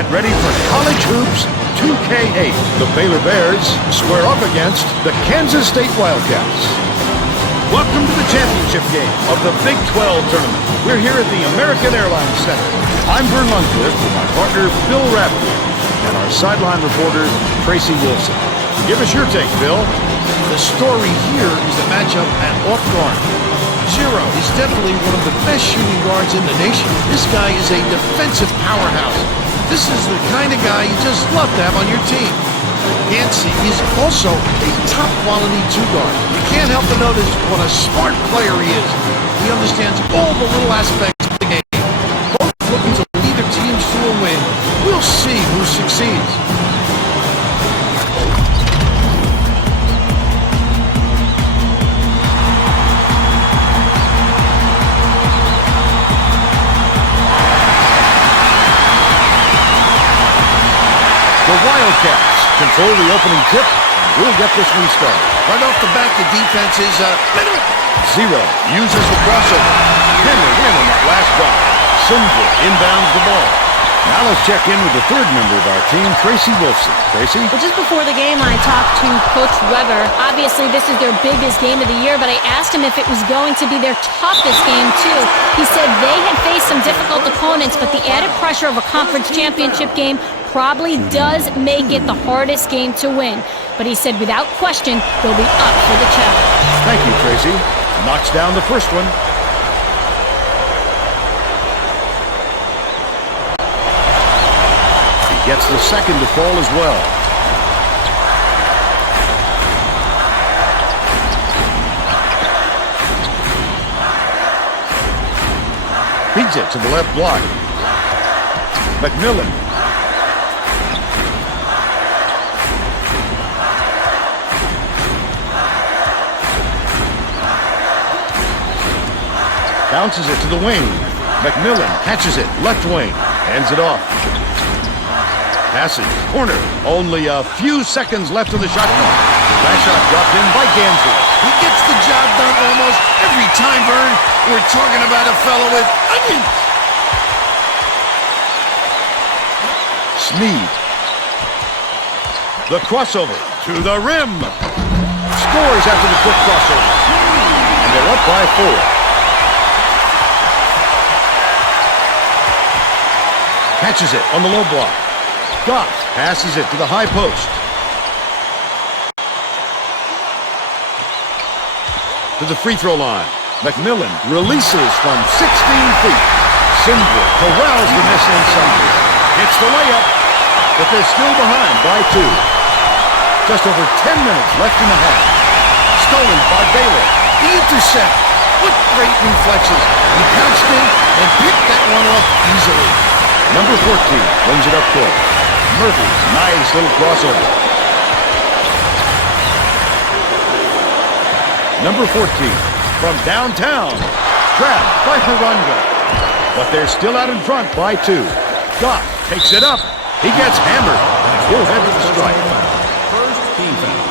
Get ready for College Hoops 2K8. The Baylor Bears square up against the Kansas State Wildcats. Welcome to the championship game of the Big 12 tournament. We're here at the American Airlines Center. I'm Vern Lundquist with my partner Bill Radford and our sideline reporter Tracy Wilson. Give us your take, Bill. The story here is the matchup at off guard. Zero is definitely one of the best shooting guards in the nation. This guy is a defensive powerhouse. This is the kind of guy you just love to have on your team. Yancey is also a top-quality two-guard. You can't help but notice what a smart player he is. He understands all the little aspects of the game. Both looking to lead their teams to a win. We'll see who succeeds. The Wildcats control the opening tip, and we'll get this one started. Right off the bat, the defense is Zero uses the crossover. Henry in on that last drive. Simple inbounds the ball. Now let's check in with the third member of our team, Tracy Wilson. Tracy? Well, just before the game, I talked to Coach Weber. Obviously, this is their biggest game of the year, but I asked him if it was going to be their toughest game, too. He said they had faced some difficult opponents, but the added pressure of a conference championship game probably does make it the hardest game to win. But he said without question, they'll be up for the challenge. Thank you, Tracy. Knocks down the first one. He gets the second to fall as well. Feeds it to the left block. McMillan. Bounces it to the wing. McMillan catches it, left wing, hands it off. Passes, corner. Only a few seconds left of the shot clock. Last shot dropped in by Gansey. He gets the job done almost every time, Vern. We're talking about a fellow with onions. Sneed. The crossover to the rim. Scores after the quick crossover. And they're up by 4. Catches it on the low block. Goff passes it to the high post. To the free throw line. McMillan releases from 16 feet. Simple corrals the miss inside. Hits the layup, but they're still behind by 2. Just over 10 minutes left in the half. Stolen by Baylor. The intercept. What great reflexes. He pounced in and picked that one off easily. Number 14 brings it up court. Murphy, nice little crossover. Number 14 from downtown. Trapped by Haranga. But they're still out in front by 2. Goff takes it up. He gets hammered. He'll head to the strike. First team foul.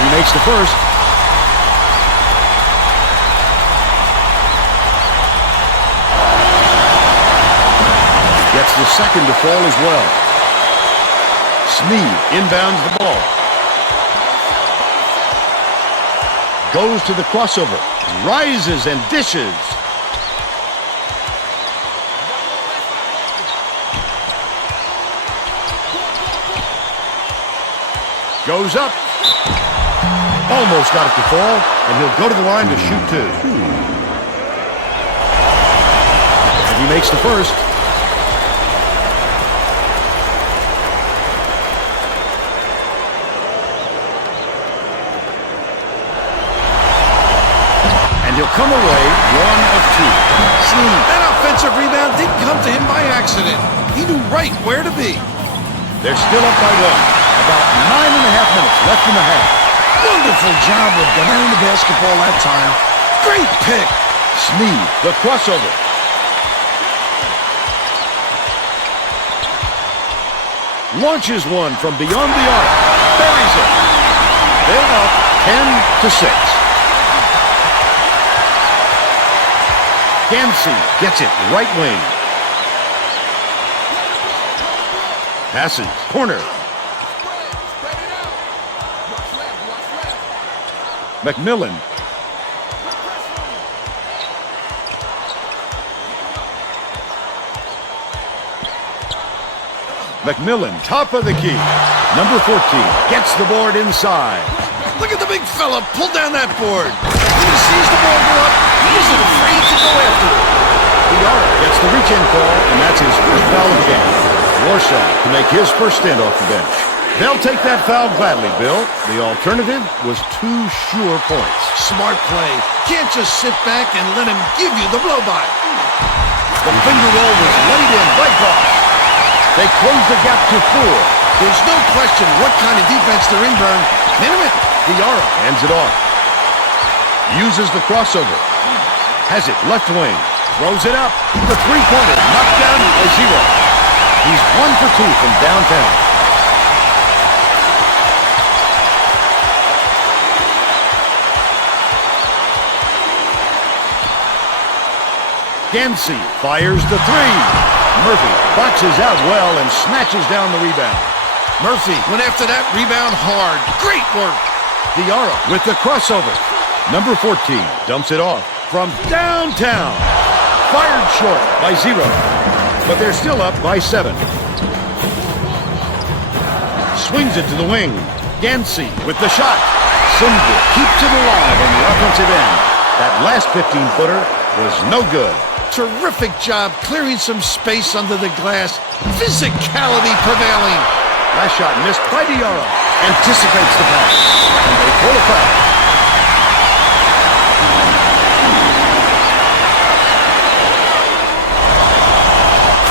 He makes the first. Gets the second to fall as well. Sneed inbounds the ball. Goes to the crossover. Rises and dishes. Goes up. Almost got it to fall, and he'll go to the line to shoot 2. And he makes the first. And he'll come away 1 of 2. That offensive rebound didn't come to him by accident. He knew right where to be. They're still up by 1. About 9.5 minutes left in the half. Wonderful job of denying the basketball that time. Great pick. Sneed, the crossover. Launches one from beyond the arc. Buries it. They're up 10-6. Gansey gets it right wing. Passes. Corner. McMillan. McMillan, top of the key. Number 14 gets the board inside. Look at the big fella pull down that board. When he sees the ball go up, he isn't afraid to go after it. Diarra gets the reach-in call, and that's his first foul of the game. Warsaw to make his first stand off the bench. They'll take that foul gladly, Bill. The alternative was 2 sure points. Smart play. Can't just sit back and let him give you the blow-by. The finger roll was laid in right off. They close the gap to 4. There's no question what kind of defense they're in, Vern. Minute. Diarra hands it off. Uses the crossover. Has it left wing. Throws it up. The three-pointer knocked down by 0. He's 1 for 2 from downtown. Gansey fires the 3. Murphy boxes out well and snatches down the rebound. Murphy went after that rebound hard. Great work. Diarra with the crossover. Number 14 dumps it off from downtown. Fired short by 0. But they're still up by 7. Swings it to the wing. Gansey with the shot. Simba keeps it alive on the offensive end. That last 15-footer was no good. Terrific job clearing some space under the glass. Physicality prevailing. Last shot missed by Diarra. Anticipates the pass. And they pull a foul.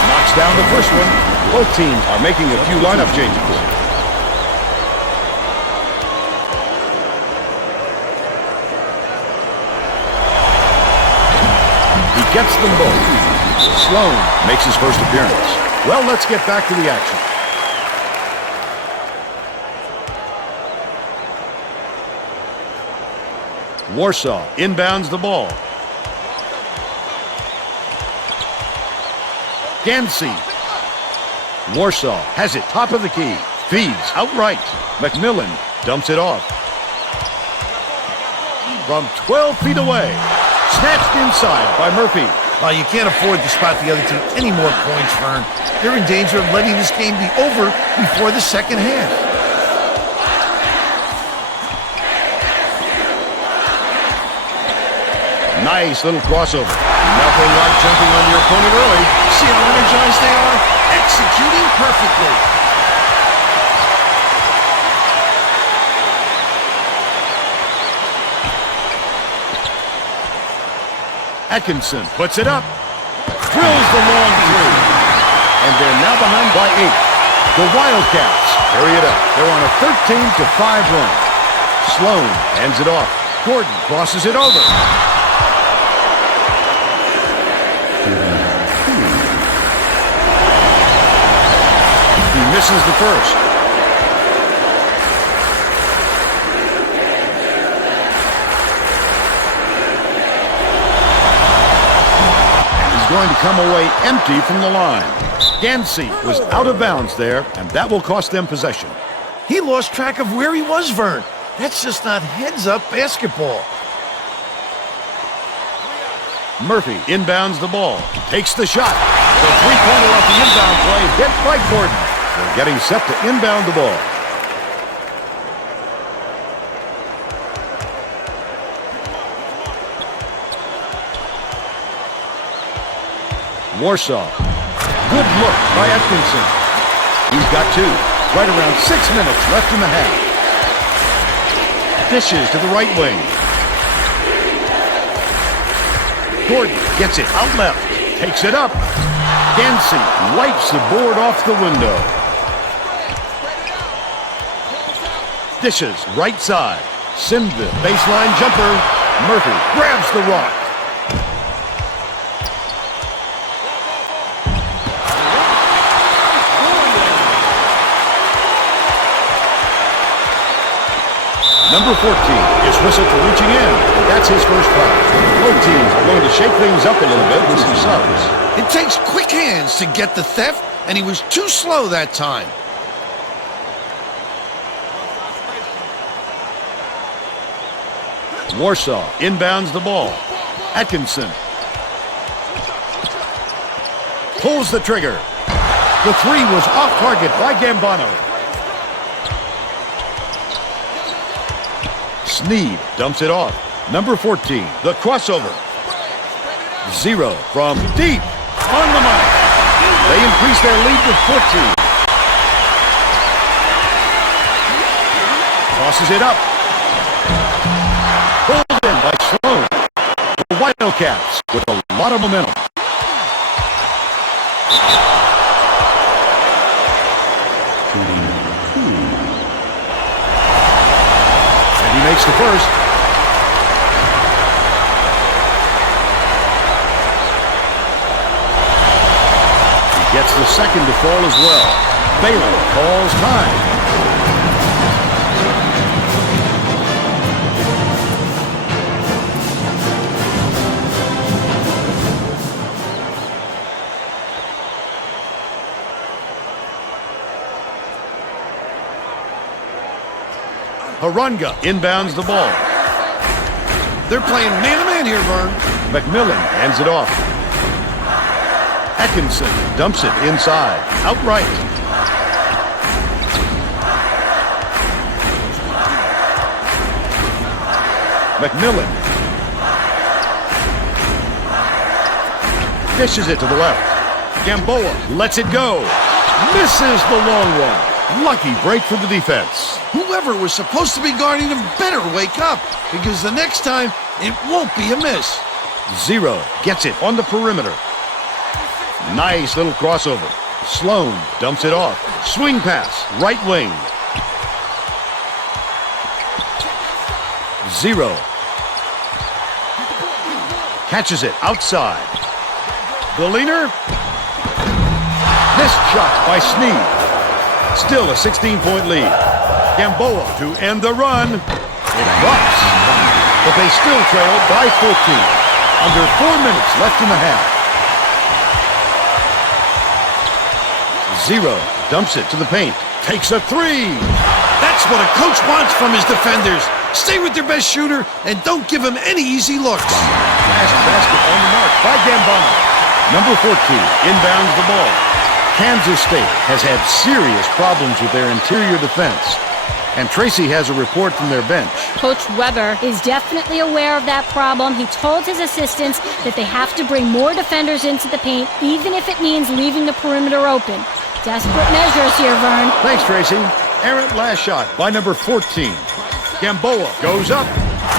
Knocks down the first one. Both teams are making a few lineup changes. He gets them both. Sloan makes his first appearance. Well, let's get back to the action. Warsaw inbounds the ball. Gansey. Warsaw has it top of the key. Feeds outright. McMillan dumps it off. From 12 feet away. Snatched inside by Murphy. Well, you can't afford to spot the other team any more points, Vern. They're in danger of letting this game be over before the second half. Nice little crossover. Nothing like jumping on your opponent early. See how energized they are? Executing perfectly. Atkinson puts it up. Drills the long 3. And they're now behind by 8. The Wildcats carry it up. They're on a 13-5 run. Sloan hands it off. Gordon crosses it over. He misses the first. Going to come away empty from the line. Gansey was out of bounds there, and that will cost them possession. He lost track of where he was, Vern. That's just not heads-up basketball. Murphy inbounds the ball. Takes the shot. The three-pointer off the inbound play hit by Gordon. They're getting set to inbound the ball. Warsaw. Good look by Atkinson. He's got 2. Right around 6 minutes left in the half. Dishes to the right wing. Gordon gets it out left. Takes it up. Gansey wipes the board off the window. Dishes right side. Simba baseline jumper. Murphy grabs the rock. Number 14 is whistled for reaching in, and that's his first foul. Both teams are going to shake things up a little bit with some subs. It takes quick hands to get the theft, and he was too slow that time. Warsaw inbounds the ball. Atkinson pulls the trigger. The three was off target by Gambano. Sneed dumps it off. Number 14, the crossover. Zero from deep. On the money. They increase their lead to 14. Tosses it up. Pulled in by Sloan. The Wildcats with a lot of momentum. And he makes the first. He gets the second to fall as well. Baylor calls time. Harunga inbounds the ball. They're playing man-to-man here, Vern. McMillan hands it off. Atkinson dumps it inside. Outright. McMillan dishes it to the left. Gamboa lets it go. Misses the long one. Lucky break for the defense. Whoever was supposed to be guarding him better wake up, because the next time, it won't be a miss. Zero gets it on the perimeter. Nice little crossover. Sloan dumps it off. Swing pass, right wing. Zero catches it outside. Berliner. Missed shot by Sneed. Still a 16-point lead. Gamboa to end the run. It drops. But they still trail by 14. Under 4 minutes left in the half. Zero dumps it to the paint. Takes a three. That's what a coach wants from his defenders. Stay with their best shooter and don't give him any easy looks. Fast basket on the mark by Gambano. Number 14 inbounds the ball. Kansas State has had serious problems with their interior defense. And Tracy has a report from their bench. Coach Weber is definitely aware of that problem. He told his assistants that they have to bring more defenders into the paint, even if it means leaving the perimeter open. Desperate measures here, Vern. Thanks, Tracy. Errant last shot by number 14. Gamboa goes up,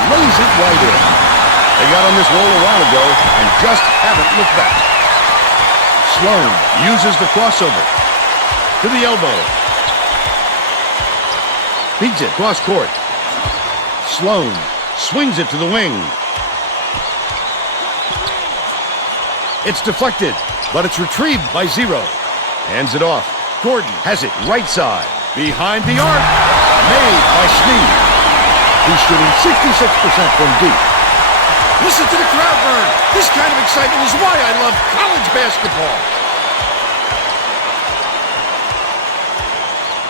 lays it right in. They got on this roll a while ago and just haven't looked back. Sloan uses the crossover to the elbow. Feeds it cross court. Sloan swings it to the wing. It's deflected, but it's retrieved by Zero. Hands it off. Gordon has it right side. Behind the arc. Made by Sneed. He's shooting 66% from deep. Listen to the crowd, Vern. This kind of excitement is why I love college basketball.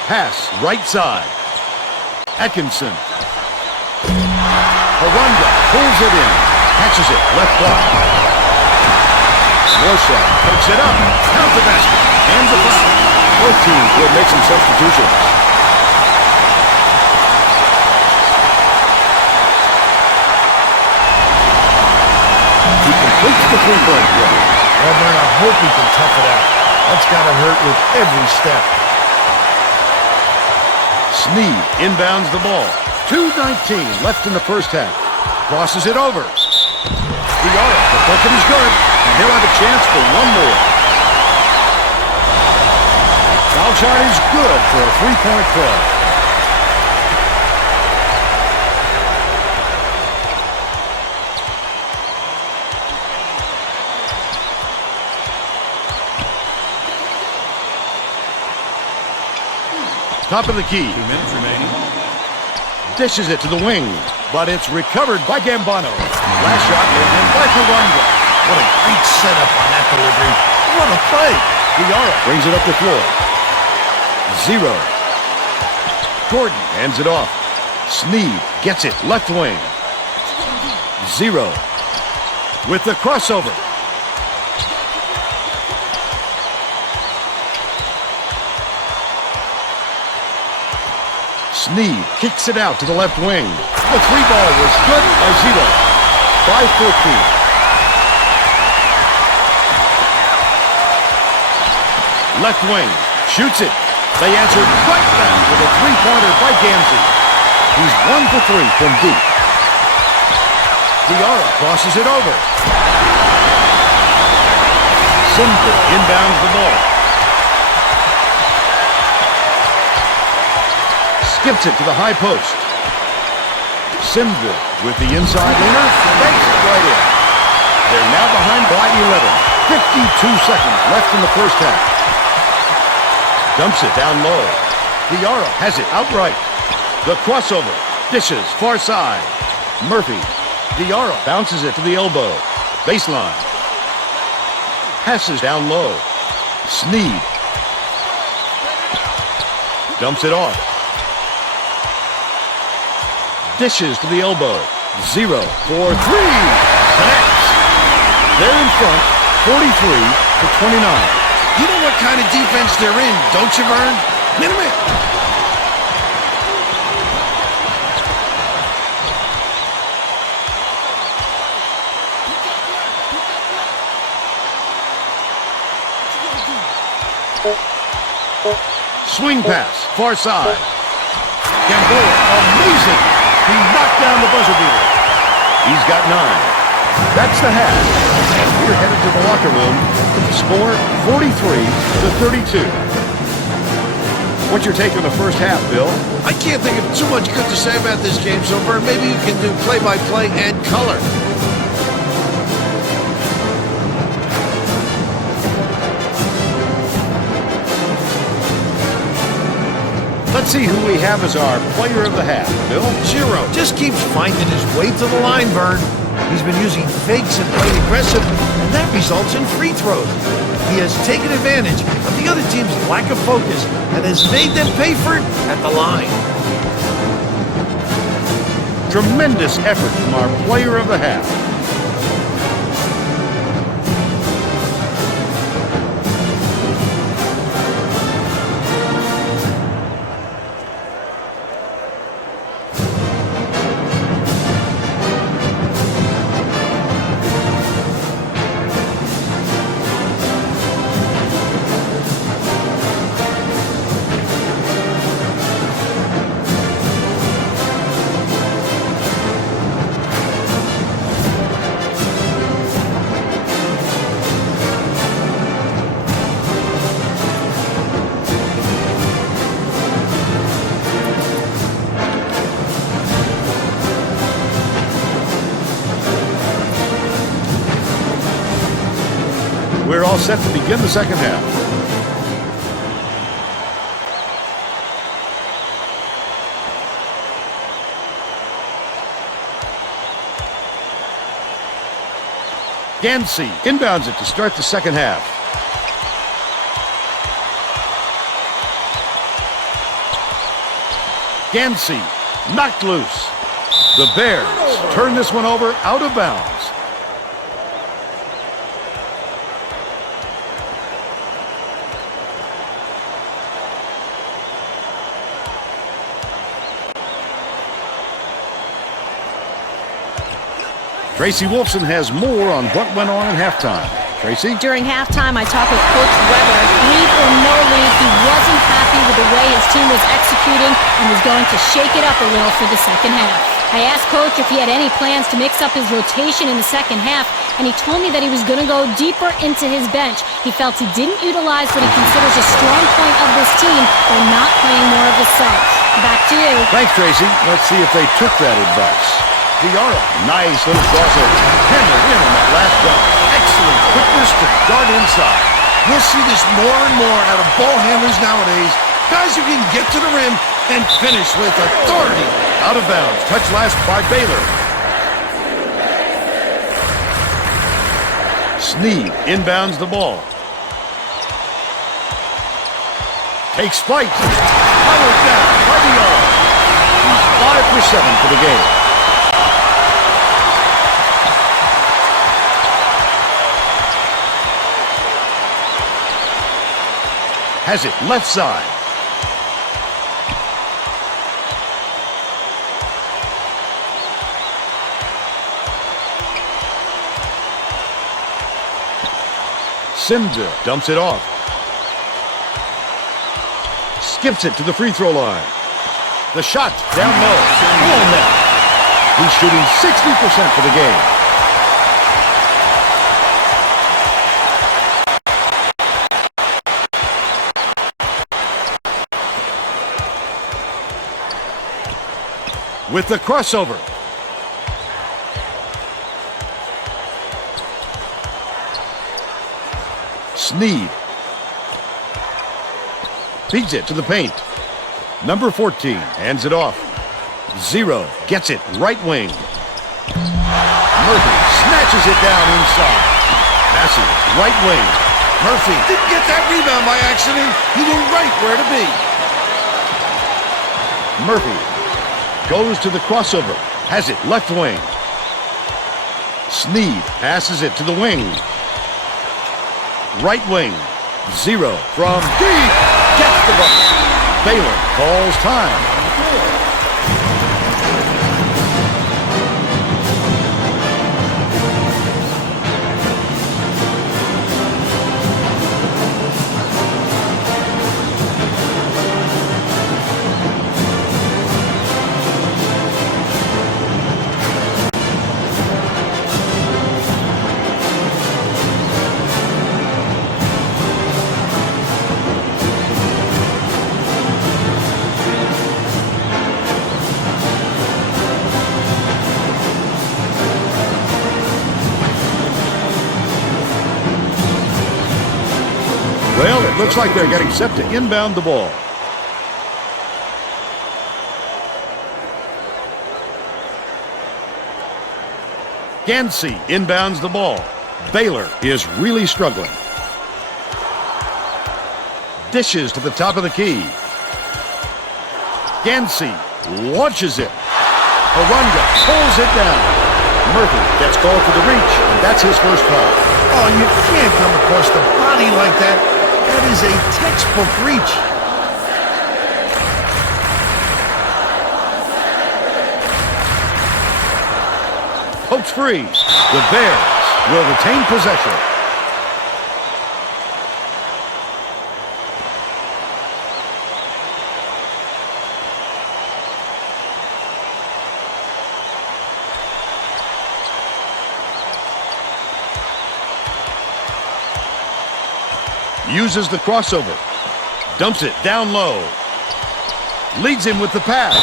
Pass right side. Atkinson. Harunga pulls it in. Catches it. Left block. Warsaw picks it up. Count the basket. And the foul. Both teams will make some substitutions. He completes the three-point play. Well, Vern, I hope he can tough it out. That's got to hurt with every step. Sneed inbounds the ball. 2:19 left in the first half. Crosses it over. Diarra, the bucket is good, and he'll have a chance for one more. Foul shot is good for a three-point play. Top of the key. 2 minutes remaining. dishes it to the wing, but it's recovered by Gambano. Last shot laid in by Kawanga. What a great setup on that delivery. What a play. Diarra brings it up the floor. 0. Gordon hands it off. Sneed gets it left wing. 0. With the crossover. Sneed kicks it out to the left wing. The 3-ball was good by 0. By 14. Left wing, shoots it. They answered right back with a 3-pointer by Gamzee. He's 1 for 3 from deep. Diarra crosses it over. Simba inbounds the ball. Skips it to the high post. Simba with the inside leaner, banks it right in. They're now behind by 11. 52 seconds left in the first half. Dumps it down low. Diarra has it outright. The crossover. Dishes far side. Murphy. Diarra bounces it to the elbow. Baseline. Passes down low. Sneed. Dumps it off. Dishes to the elbow. 0 for 3. Connects. They're in front. 43 to 29. You know what kind of defense they're in, don't you, Vern? Minute. Swing pass, far side. Gamboa, amazing. He knocked down the buzzer beater. He's got 9. That's the half. And we're headed to the locker room with the score 43 to 32. What's your take on the first half, Bill? I can't think of too much good to say about this game, so Vern, maybe you can do play-by-play and color. Let's see who we have as our player of the half, Bill. 0 just keeps finding his way to the line, Vern. He's been using fakes and playing aggressive, and that results in free throws. He has taken advantage of the other team's lack of focus and has made them pay for it at the line. Tremendous effort from our player of the half. We're all set to begin the second half. Gamzee inbounds it to start the second half. Gamzee knocked loose. The Bears turn this one over out of bounds. Tracy Wolfson has more on what went on in halftime. Tracy? During halftime, I talked with Coach Weber. Lead or no lead, he wasn't happy with the way his team was executing and was going to shake it up a little for the second half. I asked Coach if he had any plans to mix up his rotation in the second half, and he told me that he was going to go deeper into his bench. He felt he didn't utilize what he considers a strong point of this team by not playing more of the subs. Back to you. Thanks, Tracy. Let's see if they took that advice. Diarra, nice little crossover. Hammered in on that last dunk. Excellent quickness to dart inside. We'll see this more and more out of ball handlers nowadays. Guys who can get to the rim and finish with authority. Out of bounds. Touch last by Baylor. Sneed inbounds the ball. Takes flight. Powered down by the yard. He's 5 for 7 for the game. Has it left side. Simza dumps it off. Skips it to the free throw line. The shot down low. Full net. He's shooting 60% for the game. With the crossover. Sneed. Feeds it to the paint. Number 14 hands it off. Zero gets it right wing. Murphy snatches it down inside. Passes right wing. Murphy didn't get that rebound by accident. He knew right where to be. Murphy goes to the crossover. Has it left wing. Sneed passes it to the wing. Right wing. Zero from deep. Gets the bucket. Baylor calls time. Well, it looks like they're getting set to inbound the ball. Gansey inbounds the ball. Baylor is really struggling. Dishes to the top of the key. Gansey launches it. Arunga pulls it down. Murphy gets called for the reach, and that's his first foul. Oh, you can't come across the body like that. That is a textbook reach. Pokes free. The Bears will retain possession. Uses the crossover. Dumps it down low. Leads him with the pass.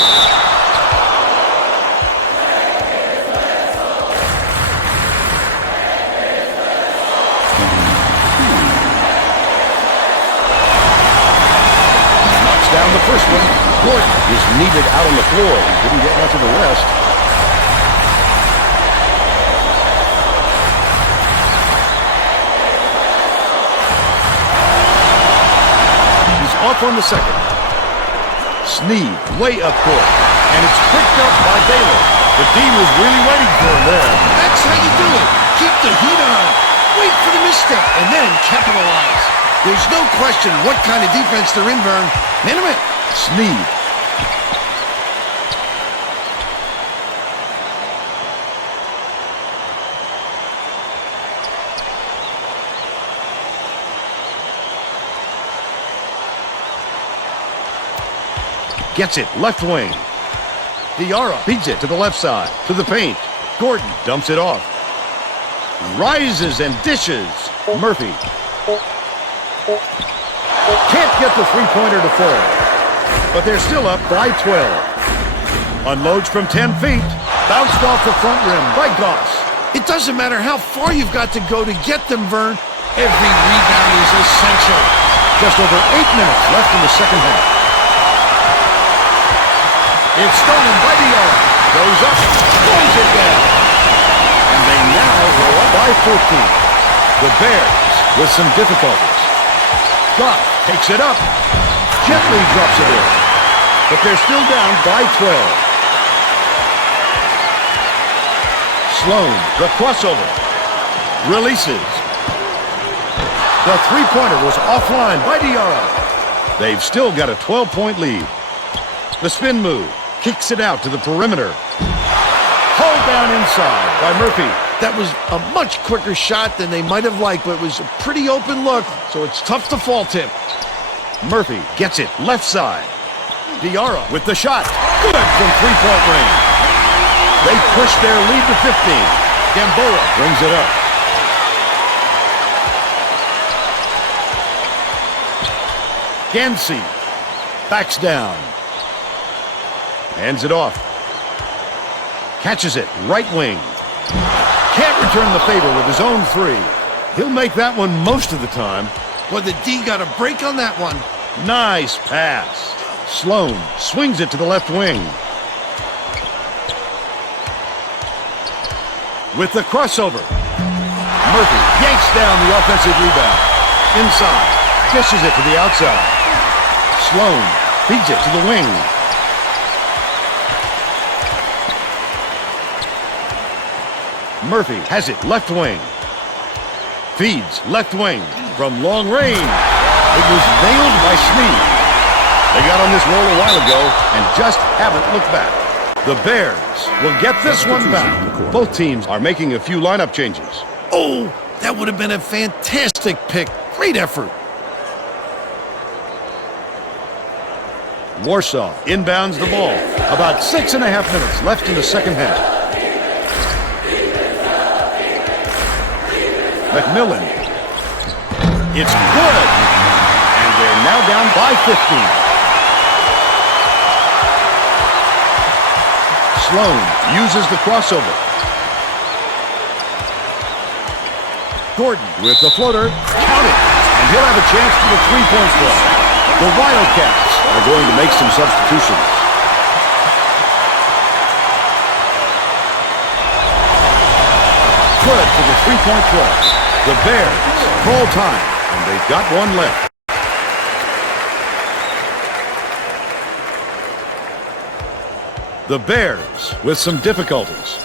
Knocks down the first one. Gordon was needed out on the floor. He didn't get much of a rest. Off on the second. Sneed way up court. And it's picked up by Baylor. The D was really waiting for him there. That's how you do it. Keep the heat on. Wait for the misstep and then capitalize. There's no question what kind of defense they're in, Vern. Minute. Sneed. Gets it left wing. Diarra feeds it to the left side, to the paint. Gordon dumps it off. Rises and dishes. Murphy. Can't get the three-pointer to fall. But they're still up by 12. Unloads from 10 feet. Bounced off the front rim by Goss. It doesn't matter how far you've got to go to get them, Vern. Every rebound is essential. Just over 8 minutes left in the second half. It's stolen by Diarra. Goes up, throws it down. And they now go up by 14. The Bears with some difficulties. Goff takes it up. Gently drops it in. But they're still down by 12. Sloan, the crossover. Releases. The three-pointer was offline by Diarra. They've still got a 12-point lead. The spin move. Kicks it out to the perimeter. Hold down inside by Murphy. That was a much quicker shot than they might have liked, but it was a pretty open look, so it's tough to fault him. Murphy gets it left side. Diarra with the shot. Good from three-point range. They push their lead to 15. Gamboa brings it up. Gansey backs down. Hands it off. Catches it, right wing. Can't return the favor with his own three. He'll make that one most of the time. Well, the D got a break on that one. Nice pass. Sloan swings it to the left wing. With the crossover. Murphy yanks down the offensive rebound. Inside. Dishes it to the outside. Sloan feeds it to the wing. Murphy has it left wing. Feeds left wing from long range. It was nailed by Snead. They got on this roll a while ago and just haven't looked back. The Bears will get this one back. Both teams are making a few lineup changes. Oh, that would have been a fantastic pick. Great effort. Warsaw inbounds the ball. About 6.5 minutes left in the second half. McMillan. It's good. And they're now down by 15. Sloan uses the crossover. Gordon with the floater. Count it. And he'll have a chance for the three-point play. The Wildcats are going to make some substitutions. Good for the three-point play. The Bears call time, and they've got one left. The Bears with some difficulties.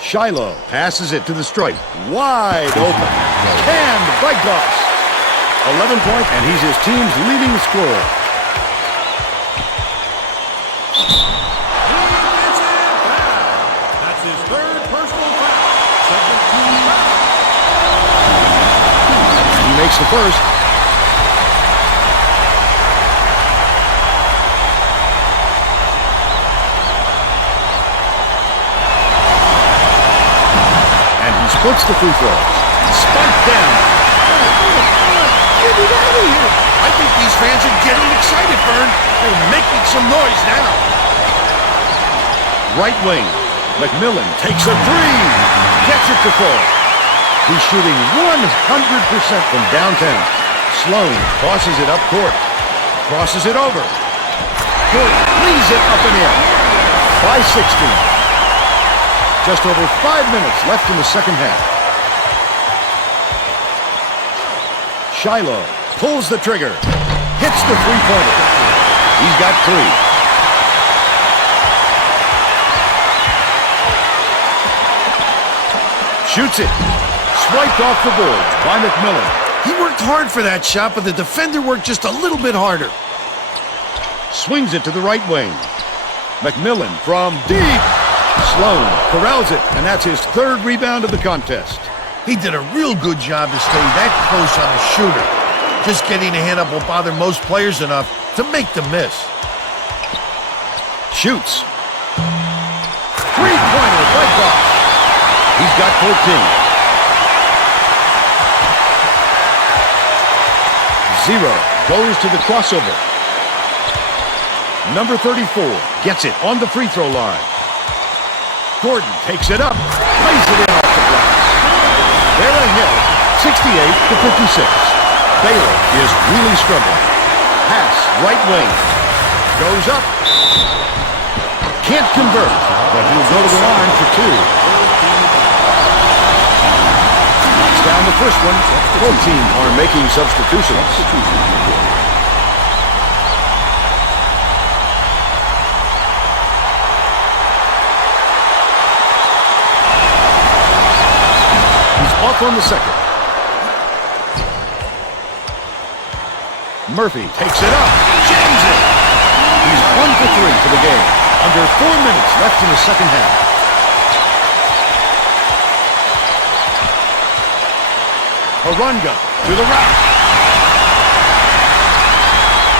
Shiloh passes it to the stripe. Wide open. Canned by Goss. 11 points, and he's his team's leading scorer. That's his third personal foul. Second team foul. He makes the first. Puts the free throws. Spiked down. Get it out of here. I think these fans are getting excited, Vern. They're making some noise now. Right wing. McMillan takes a three. Gets it to fall. He's shooting 100% from downtown. Sloan tosses it up court. Crosses it over. Gordon leaves it up and in. By 16. Just over 5 minutes left in the second half. Shiloh pulls the trigger. Hits the three-pointer. He's got three. Shoots it. Swiped off the boards by McMillan. He worked hard for that shot, but the defender worked just a little bit harder. Swings it to the right wing. McMillan from deep. Sloan corrals it, and that's his third rebound of the contest. He did a real good job to stay that close on the shooter. Just getting a hand up will bother most players enough to make them miss. Shoots. Three-pointer by Goff. He's got 14. Zero goes to the crossover. Number 34 gets it on the free throw line. Gordon takes it up, plays it in off the glass. They're ahead 68-56. Baylor is really struggling. Pass, right wing. Goes up. Can't convert, but he'll go to the line for two. Knocks down the first one. Both teams are making substitutions. He's off on the second. Murphy takes it up. Jams it. He's 1 for 3 for the game. Under 4 minutes left in the second half. Orunga to the right.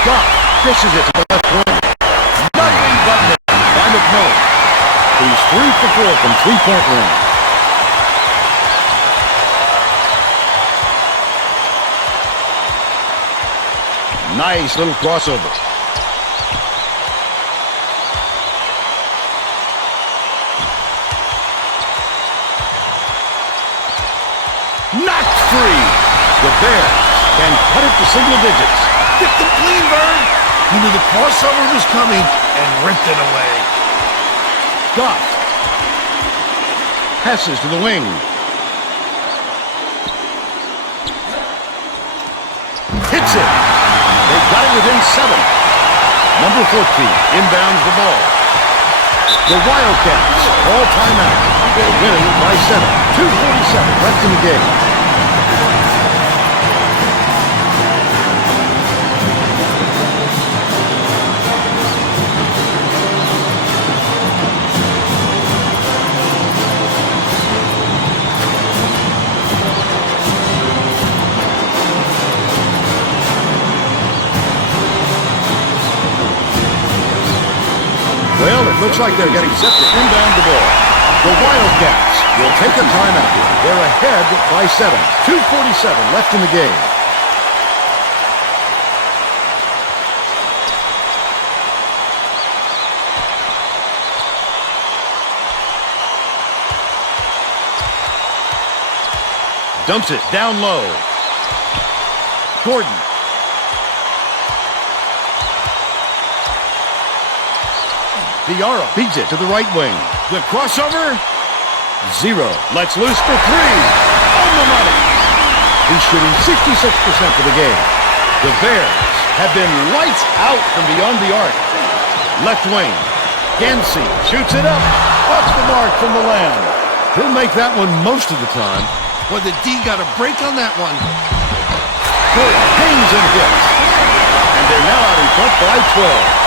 Goff dishes it to the left wing. Nothing but net by McMillan. He's 3 for 4 from three-point range. Nice little crossover. Knocked free. The Bears can cut it to single digits. Get the clean, Bird. He knew the crossover was coming and ripped it away. Goff passes to the wing. Hits it. They've got it within 7. Number 14 inbounds the ball. The Wildcats all timeout. They're winning by 7. 2:47 left in the game. Well, it looks like they're getting set to inbound the ball. The Wildcats will take a timeout here. They're ahead by 7. 2:47 left in the game. Dumps it down low. Gordon. Diarra beats it to the right wing. The crossover. 0. Lets loose for 3. On the money. He's shooting 66% for the game. The Bears have been lights out from beyond the arc. Left wing. Gansey shoots it up. Off the mark from the land. He'll make that one most of the time. Well, the D got a break on that one. Good. Hangs and hits. And they're now out in front by 12.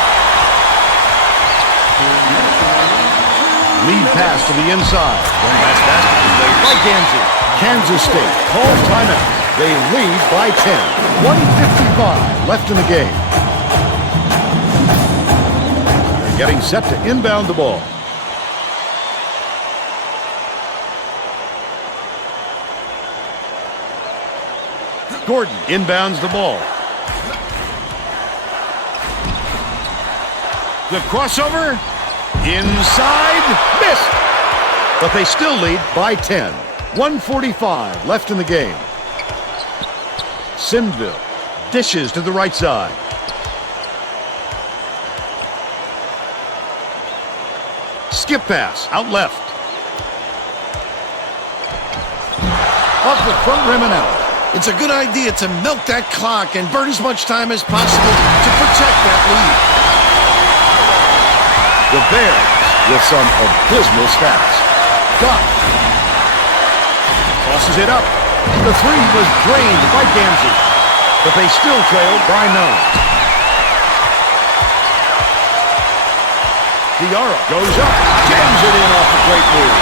Lead pass to the inside. One last basket is laid by Gansey. Kansas State calls timeout. They lead by 10. 1:55 left in the game. They're getting set to inbound the ball. Gordon inbounds the ball. The crossover. Inside. Missed. But they still lead by 10. 1:45 left in the game. Sinville dishes to the right side. Skip pass out left. Off the front rim and out. It's a good idea to milk that clock and burn as much time as possible to protect that lead. The Bears with some abysmal stats. Goff tosses it up. The three was drained by Gansey, but they still trailed by 9. Diarra goes up, jams it in off a great move.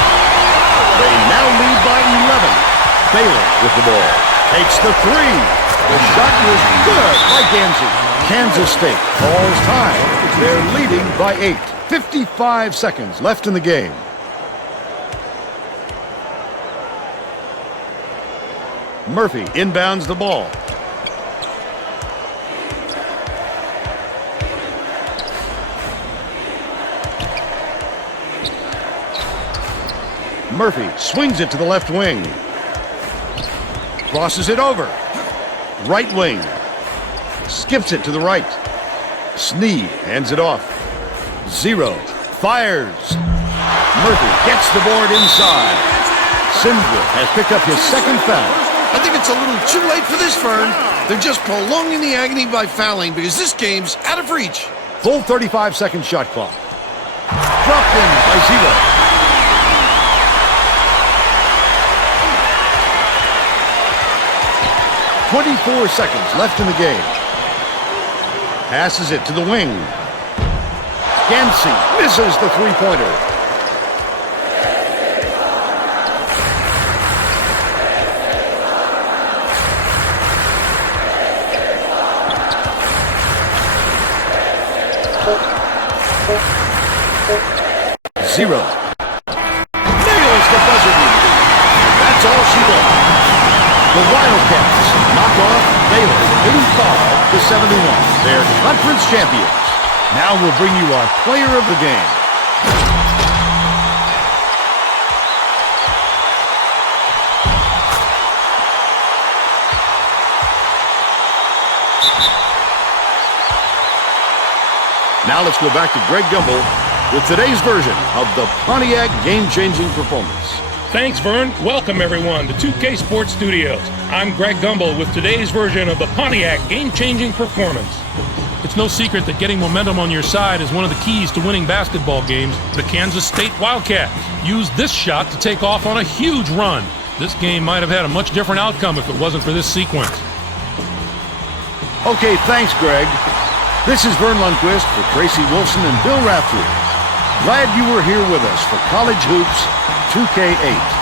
They now lead by 11. Baylor with the ball. Takes the 3. The shot was good by Gansey. Kansas State calls time. They're leading by 8. 55 seconds left in the game. Murphy inbounds the ball. Murphy swings it to the left wing. Crosses it over. Right wing. Skips it to the right. Sneed hands it off. Zero. Fires. Murphy gets the board inside. Sindra has picked up his second foul. I think it's a little too late for this, Vern. They're just prolonging the agony by fouling because this game's out of reach. Full 35-second shot clock. Dropped in by Zero. .24 seconds left in the game. Passes it to the wing. Gansey misses the three-pointer. Zero. Nails the buzzer beater. That's all she wrote. The Wildcats knock off Baylor 85-71. They're conference champions. Now we'll bring you our player of the game. Now let's go back to Greg Gumbel with today's version of the Pontiac game-changing performance. Thanks, Vern. Welcome, everyone, to 2K Sports Studios. I'm Greg Gumbel with today's version of the Pontiac game-changing performance. It's no secret that getting momentum on your side is one of the keys to winning basketball games. The Kansas State Wildcats used this shot to take off on a huge run. This game might have had a much different outcome if it wasn't for this sequence. Okay, thanks, Greg. This is Vern Lundquist for Tracy Wilson and Bill Raftery. Glad you were here with us for College Hoops 2K8.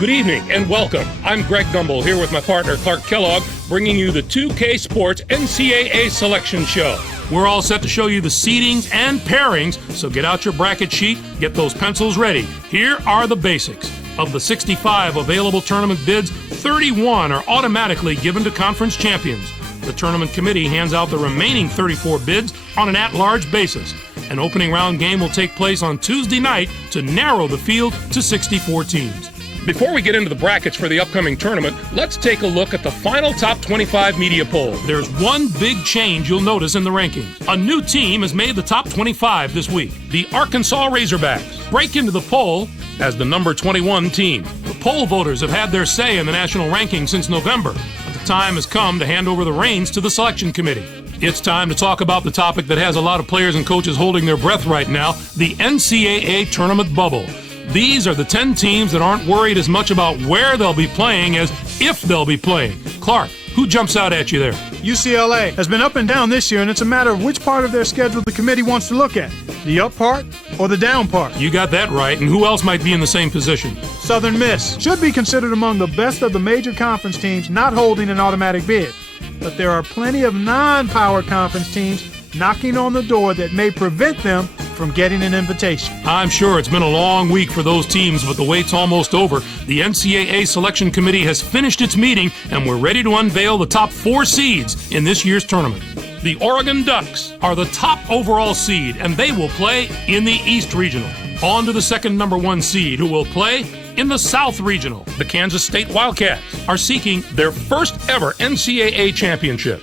Good evening and welcome. I'm Greg Gumbel here with my partner Clark Kellogg, bringing you the 2K Sports NCAA Selection Show. We're all set to show you the seedings and pairings, so get out your bracket sheet, get those pencils ready. Here are the basics. Of the 65 available tournament bids, 31 are automatically given to conference champions. The tournament committee hands out the remaining 34 bids on an at-large basis. An opening round game will take place on Tuesday night to narrow the field to 64 teams. Before we get into the brackets for the upcoming tournament, let's take a look at the final top 25 media poll. There's one big change you'll notice in the rankings. A new team has made the top 25 this week. The Arkansas Razorbacks break into the poll as the number 21 team. The poll voters have had their say in the national ranking since November, but the time has come to hand over the reins to the selection committee. It's time to talk about the topic that has a lot of players and coaches holding their breath right now, the NCAA tournament bubble. These are the 10 teams that aren't worried as much about where they'll be playing as if they'll be playing. Clark, who jumps out at you there? UCLA has been up and down this year, and it's a matter of which part of their schedule the committee wants to look at, the up part or the down part. You got that right, and who else might be in the same position? Southern Miss should be considered among the best of the major conference teams not holding an automatic bid. But there are plenty of non-power conference teams knocking on the door that may prevent them from getting an invitation. I'm sure it's been a long week for those teams, but the wait's almost over. The NCAA Selection Committee has finished its meeting, and we're ready to unveil the top 4 seeds in this year's tournament. The Oregon Ducks are the top overall seed, and they will play in the East Regional. On to the second number 1 seed, who will play in the South Regional. The Kansas State Wildcats are seeking their first ever NCAA championship.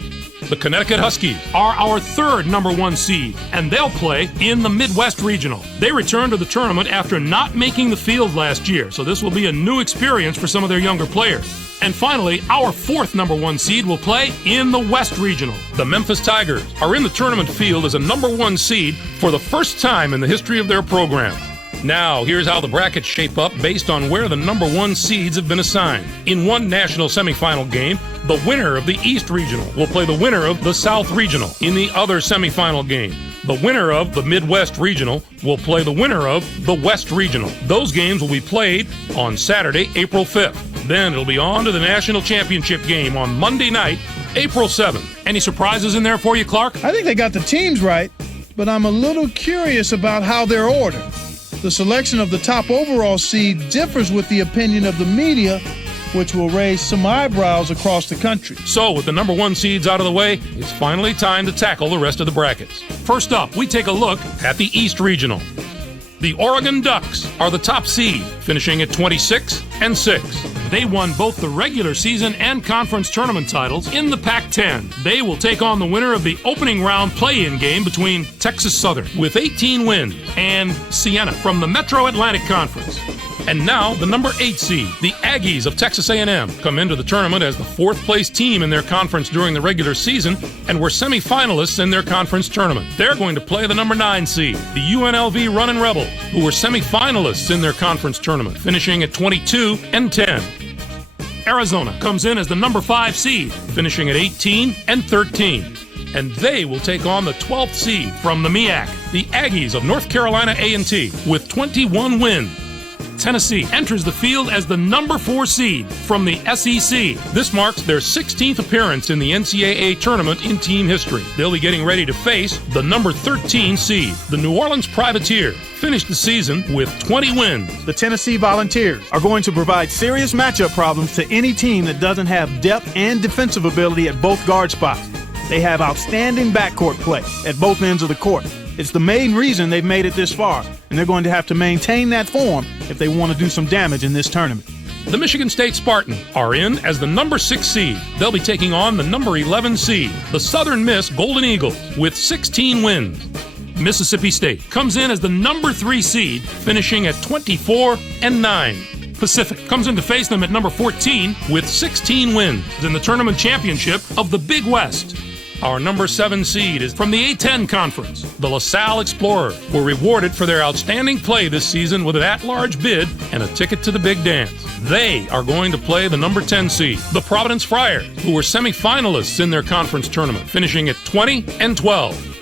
The Connecticut Huskies are our third number 1 seed, and they'll play in the Midwest Regional. They return to the tournament after not making the field last year, so this will be a new experience for some of their younger players. And finally, our fourth number 1 seed will play in the West Regional. The Memphis Tigers are in the tournament field as a number 1 seed for the first time in the history of their program. Now, here's how the brackets shape up based on where the number 1 seeds have been assigned. In one national semifinal game, the winner of the East Regional will play the winner of the South Regional. In the other semifinal game, the winner of the Midwest Regional will play the winner of the West Regional. Those games will be played on Saturday, April 5th. Then it'll be on to the national championship game on Monday night, April 7th. Any surprises in there for you, Clark? I think they got the teams right, but I'm a little curious about how they're ordered. The selection of the top overall seed differs with the opinion of the media, which will raise some eyebrows across the country. So, with the number 1 seeds out of the way, it's finally time to tackle the rest of the brackets. First up, we take a look at the East Regional. The Oregon Ducks are the top seed, finishing at 26-6. They won both the regular season and conference tournament titles in the Pac-10. They will take on the winner of the opening round play-in game between Texas Southern, with 18 wins, and Siena from the Metro Atlantic Conference. And now, the number 8 seed, the Aggies of Texas A&M, come into the tournament as the 4th place team in their conference during the regular season and were semifinalists in their conference tournament. They're going to play the number 9 seed, the UNLV Runnin' Rebels, who were semifinalists in their conference tournament, finishing at 22-10. Arizona comes in as the number 5 seed, finishing at 18-13. And they will take on the 12th seed from the MEAC, the Aggies of North Carolina A&T, with 21 wins. Tennessee enters the field as the number 4 seed from the SEC. This marks their 16th appearance in the NCAA tournament in team history. They'll be getting ready to face the number 13 seed. The New Orleans Privateers finished the season with 20 wins. The Tennessee Volunteers are going to provide serious matchup problems to any team that doesn't have depth and defensive ability at both guard spots. They have outstanding backcourt play at both ends of the court. It's the main reason they've made it this far, and they're going to have to maintain that form if they want to do some damage in this tournament. The Michigan State Spartans are in as the number 6 seed. They'll be taking on the number 11 seed, the Southern Miss Golden Eagles, with 16 wins. Mississippi State comes in as the number 3 seed, finishing at 24-9. Pacific comes in to face them at number 14 with 16 wins in the tournament championship of the Big West. Our number 7 seed is from the A-10 Conference. The LaSalle Explorers were rewarded for their outstanding play this season with an at-large bid and a ticket to the Big Dance. They are going to play the number 10 seed, the Providence Friars, who were semifinalists in their conference tournament, finishing at 20-12.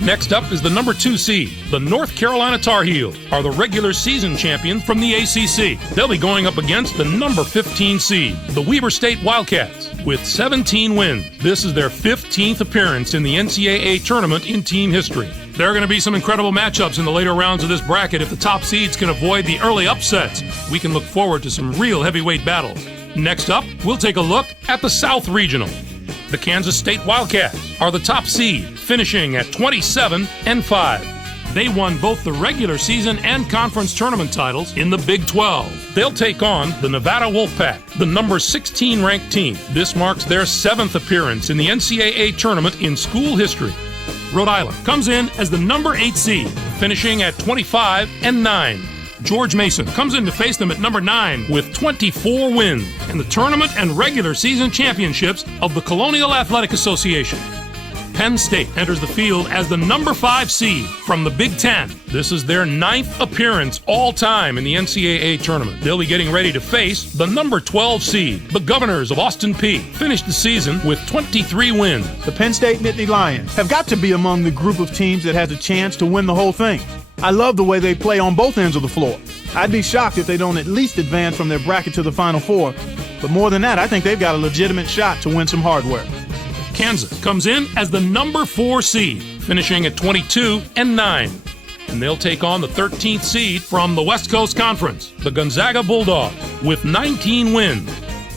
Next up is the number 2 seed. The North Carolina Tar Heels are the regular season champions from the ACC. They'll be going up against the number 15 seed, the Weber State Wildcats, with 17 wins. This is their 15th appearance in the NCAA tournament in team history. There are going to be some incredible matchups in the later rounds of this bracket. If the top seeds can avoid the early upsets, we can look forward to some real heavyweight battles. Next up, we'll take a look at the South Regional. The Kansas State Wildcats are the top seed, finishing at 27-5. They won both the regular season and conference tournament titles in the Big 12. They'll take on the Nevada Wolfpack, the number 16 ranked team. This marks their 7th appearance in the NCAA tournament in school history. Rhode Island comes in as the number 8 seed, finishing at 25-9. George Mason comes in to face them at number 9 with 24 wins in the tournament and regular season championships of the Colonial Athletic Association. Penn State enters the field as the number 5 seed from the Big 10. This is their 9th appearance all-time in the NCAA tournament. They'll be getting ready to face the number 12 seed. The Governors of Austin Peay finished the season with 23 wins. The Penn State Nittany Lions have got to be among the group of teams that has a chance to win the whole thing. I love the way they play on both ends of the floor. I'd be shocked if they don't at least advance from their bracket to the Final Four. But more than that, I think they've got a legitimate shot to win some hardware. Kansas comes in as the number 4 seed, finishing at 22-9. and they'll take on the 13th seed from the West Coast Conference, the Gonzaga Bulldogs, with 19 wins.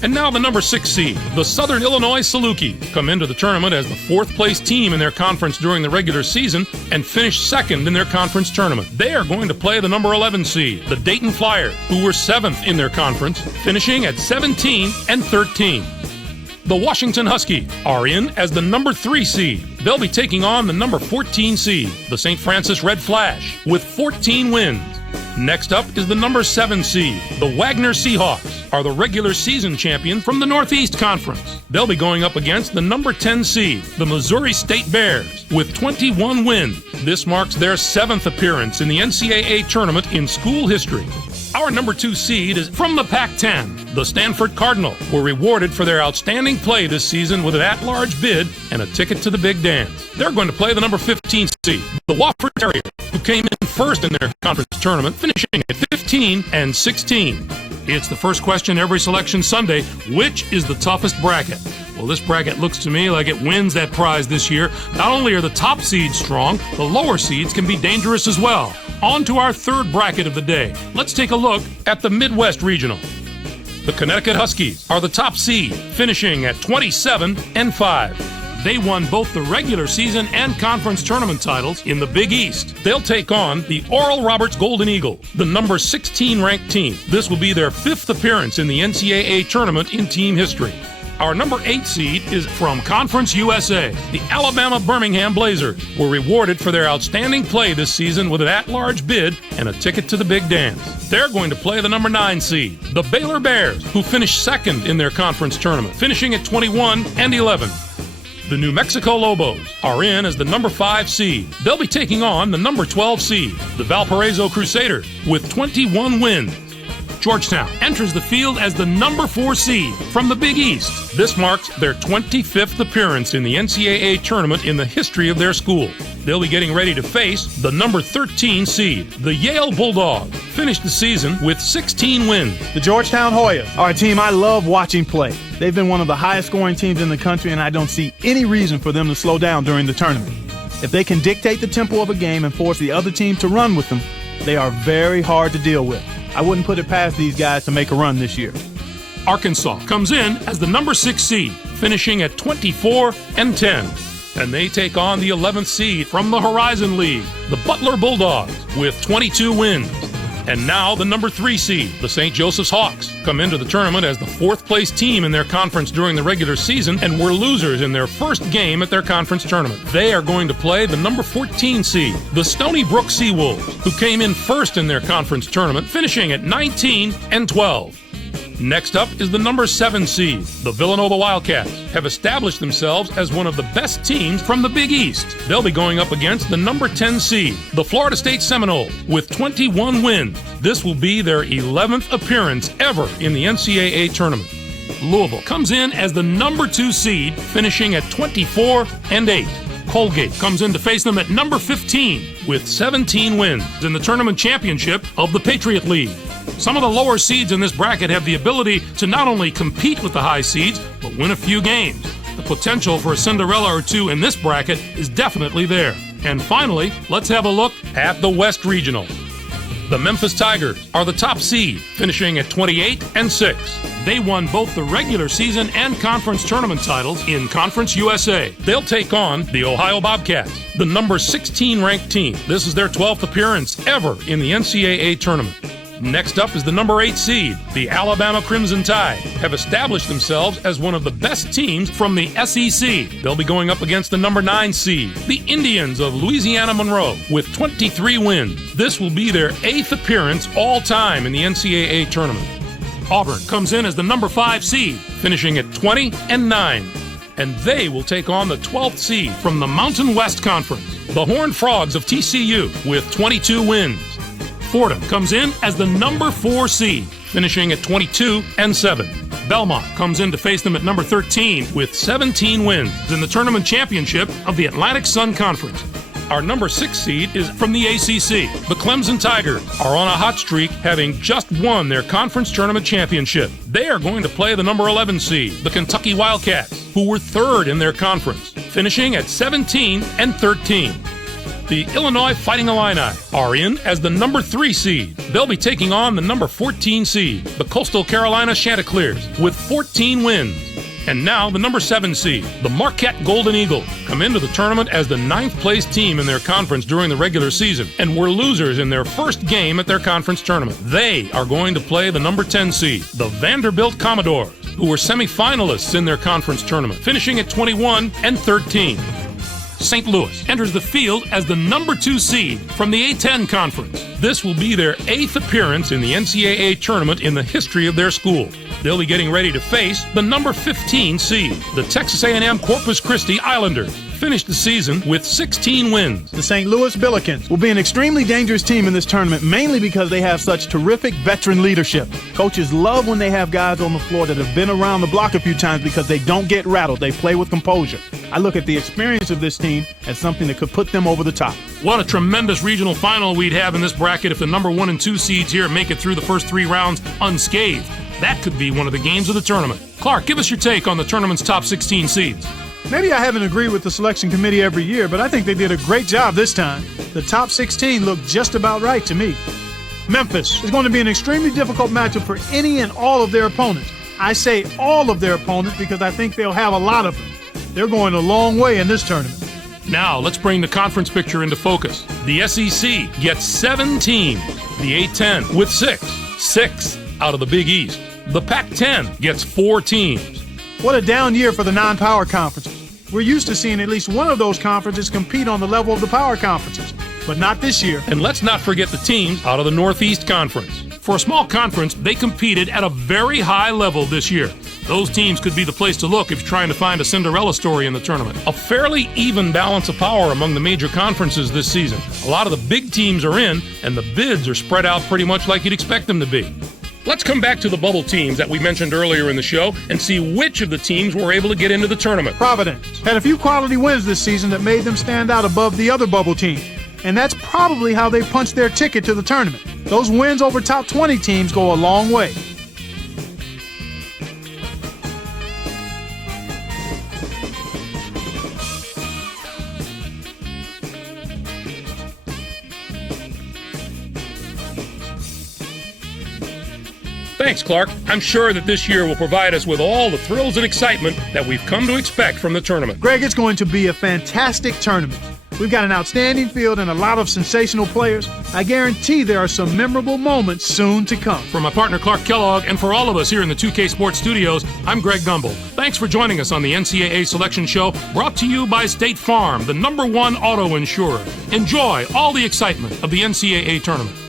And now the number 6 seed, the Southern Illinois Salukis, come into the tournament as the 4th place team in their conference during the regular season and finish 2nd in their conference tournament. They are going to play the number 11 seed, the Dayton Flyers, who were 7th in their conference, finishing at 17 and 13. The Washington Huskies are in as the number 3 seed. They'll be taking on the number 14 seed, the St. Francis Red Flash, with 14 wins. Next up is the number 7 seed. The Wagner Sea Hawks are the regular season champions from the Northeast Conference. They'll be going up against the number 10 seed, the Missouri State Bears, with 21 wins. This marks their 7th appearance in the NCAA tournament in school history. Our number 2 seed is from the Pac-10. The Stanford Cardinals were rewarded for their outstanding play this season with an at-large bid and a ticket to the big dance. They're going to play the number 15 seed, the Wofford Terriers, who came in first in their conference tournament, finishing at 15 and 16. It's the first question every selection Sunday. Which is the toughest bracket? Well, this bracket looks to me like it wins that prize this year. Not only are the top seeds strong, the lower seeds can be dangerous as well. On to our third bracket of the day. Let's take a look at the Midwest Regional. The Connecticut Huskies are the top seed, finishing at 27 and 5. They won both the regular season and conference tournament titles in the Big East. They'll take on the Oral Roberts Golden Eagles, the number 16 ranked team. This will be their 5th appearance in the NCAA tournament in team history. Our number 8 seed is from Conference USA. The Alabama Birmingham Blazers were rewarded for their outstanding play this season with an at-large bid and a ticket to the big dance. They're going to play the number 9 seed, the Baylor Bears, who finished 2nd in their conference tournament, finishing at 21 and 11. The New Mexico Lobos are in as the number 5 seed. They'll be taking on the number 12 seed, the Valparaiso Crusaders, with 21 wins. Georgetown enters the field as the number 4 seed from the Big East. This marks their 25th appearance in the NCAA tournament in the history of their school. They'll be getting ready to face the number 13 seed, the Yale Bulldogs, finished the season with 16 wins. The Georgetown Hoyas are a team I love watching play. They've been one of the highest scoring teams in the country, and I don't see any reason for them to slow down during the tournament. If they can dictate the tempo of a game and force the other team to run with them, they are very hard to deal with. I wouldn't put it past these guys to make a run this year. Arkansas comes in as the number 6 seed, finishing at 24 and 10. And they take on the 11th seed from the Horizon League, the Butler Bulldogs, with 22 wins. And now the number 3 seed, the St. Joseph's Hawks, come into the tournament as the 4th place team in their conference during the regular season and were losers in their first game at their conference tournament. They are going to play the number 14 seed, the Stony Brook Seawolves, who came in first in their conference tournament, finishing at 19 and 12. Next up is the number 7 seed. The Villanova Wildcats have established themselves as one of the best teams from the Big East. They'll be going up against the number 10 seed, the Florida State Seminoles, with 21 wins. This will be their 11th appearance ever in the NCAA tournament. Louisville comes in as the number 2 seed, finishing at 24 and 8. Colgate comes in to face them at number 15 with 17 wins in the tournament championship of the Patriot League. Some of the lower seeds in this bracket have the ability to not only compete with the high seeds, but win a few games. The potential for a Cinderella or two in this bracket is definitely there. And finally, let's have a look at the West Regional. The Memphis Tigers are the top seed, finishing at 28 and 6. They won both the regular season and conference tournament titles in Conference USA. They'll take on the Ohio Bobcats, the number 16 ranked team. This is their 12th appearance ever in the NCAA tournament. Next up is the number 8 seed. The Alabama Crimson Tide have established themselves as one of the best teams from the SEC. They'll be going up against the number 9 seed, the Indians of Louisiana Monroe, with 23 wins. This will be their 8th appearance all time in the NCAA tournament. Auburn comes in as the number 5 seed, finishing at 20 and 9. And they will take on the 12th seed from the Mountain West Conference, the Horned Frogs of TCU, with 22 wins. Fordham comes in as the number 4 seed, finishing at 22 and 7. Belmont comes in to face them at number 13 with 17 wins in the tournament championship of the Atlantic Sun Conference. Our number 6 seed is from the ACC. The Clemson Tigers are on a hot streak, having just won their conference tournament championship. They are going to play the number 11 seed, the Kentucky Wildcats, who were 3rd in their conference, finishing at 17 and 13. The Illinois Fighting Illini are in as the number 3 seed. They'll be taking on the number 14 seed, the Coastal Carolina Chanticleers, with 14 wins. And now the number 7 seed, the Marquette Golden Eagles, come into the tournament as the 9th place team in their conference during the regular season and were losers in their first game at their conference tournament. They are going to play the number 10 seed, the Vanderbilt Commodores, who were semifinalists in their conference tournament, finishing at 21 and 13. St. Louis enters the field as the number 2 seed from the A-10 conference. This will be their 8th appearance in the NCAA tournament in the history of their school. They'll be getting ready to face the number 15 seed, the Texas A&M Corpus Christi Islanders. Finished the season with 16 wins. The St. Louis Billikens will be an extremely dangerous team in this tournament, mainly because they have such terrific veteran leadership. Coaches love when they have guys on the floor that have been around the block a few times because they don't get rattled. They play with composure. I look at the experience of this team as something that could put them over the top. What a tremendous regional final we'd have in this bracket if the number 1 and 2 seeds here make it through the first 3 rounds unscathed. That could be one of the games of the tournament. Clark, give us your take on the tournament's top 16 seeds. Maybe I haven't agreed with the selection committee every year, but I think they did a great job this time. The top 16 look just about right to me. Memphis is going to be an extremely difficult matchup for any and all of their opponents. I say all of their opponents because I think they'll have a lot of them. They're going a long way in this tournament. Now, let's bring the conference picture into focus. The SEC gets 7 teams. The A-10 with 6. 6 out of the Big East. The Pac-10 gets 4 teams. What a down year for the non-power conferences. We're used to seeing at least one of those conferences compete on the level of the power conferences, but not this year. And let's not forget the teams out of the Northeast Conference. For a small conference, they competed at a very high level this year. Those teams could be the place to look if you're trying to find a Cinderella story in the tournament. A fairly even balance of power among the major conferences this season. A lot of the big teams are in, and the bids are spread out pretty much like you'd expect them to be. Let's come back to the bubble teams that we mentioned earlier in the show and see which of the teams were able to get into the tournament. Providence had a few quality wins this season that made them stand out above the other bubble teams, and that's probably how they punched their ticket to the tournament. Those wins over top 20 teams go a long way. Thanks, Clark. I'm sure that this year will provide us with all the thrills and excitement that we've come to expect from the tournament. Greg, it's going to be a fantastic tournament. We've got an outstanding field and a lot of sensational players. I guarantee there are some memorable moments soon to come. For my partner Clark Kellogg and for all of us here in the 2K Sports Studios, I'm Greg Gumbel. Thanks for joining us on the NCAA Selection Show, brought to you by State Farm, the #1 auto insurer. Enjoy all the excitement of the NCAA tournament.